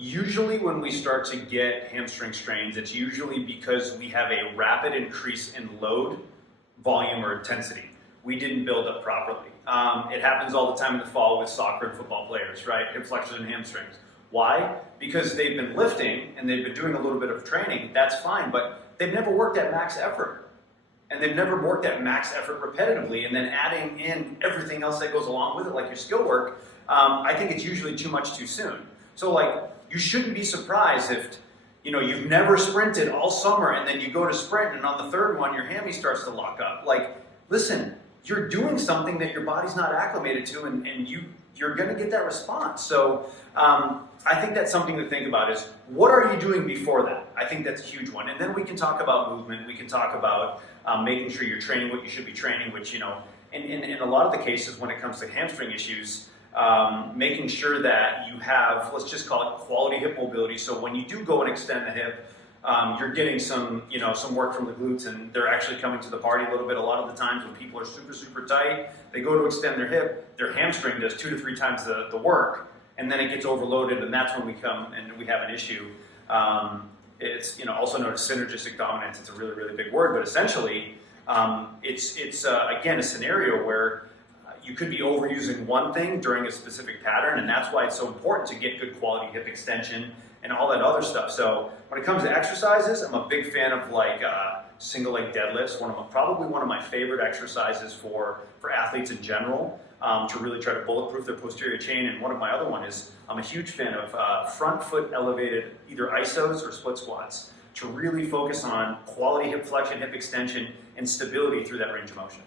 Usually when we start to get hamstring strains, it's usually because we have a rapid increase in load, volume, or intensity. We didn't build up properly. It happens all the time in the fall with soccer and football players, right? Hip flexors and hamstrings. Why? Because they've been lifting and they've been doing a little bit of training, that's fine, but they've never worked at max effort. And they've never worked at max effort repetitively, and then adding in everything else that goes along with it, like your skill work, I think it's usually too much too soon. So like, you shouldn't be surprised if you've never sprinted all summer and then you go to sprint and on the third one your hammy starts to lock up. Like, listen, you're doing something that your body's not acclimated to, and you're going to get that response. So I think that's something to think about is, what are you doing before that? I think that's a huge one. And then we can talk about movement. We can talk about making sure you're training what you should be training, which, in a lot of the cases when it comes to hamstring issues, making sure that you have, let's just call it quality hip mobility. So when you do go and extend the hip, you're getting some work from the glutes, and they're actually coming to the party a little bit. A lot of the times when people are super, super tight, they go to extend their hip, their hamstring does 2 to 3 times the work, and then it gets overloaded, and that's when we come and we have an issue. It's also known as synergistic dominance. It's a really, really big word, but essentially, it's again a scenario where you could be overusing one thing during a specific pattern, and that's why it's so important to get good quality hip extension and all that other stuff. So when it comes to exercises, I'm a big fan of like single leg deadlifts. Probably one of my favorite exercises for athletes in general, to really try to bulletproof their posterior chain. And one of my other one is, I'm a huge fan of front foot elevated either isos or split squats, to really focus on quality hip flexion, hip extension, and stability through that range of motion.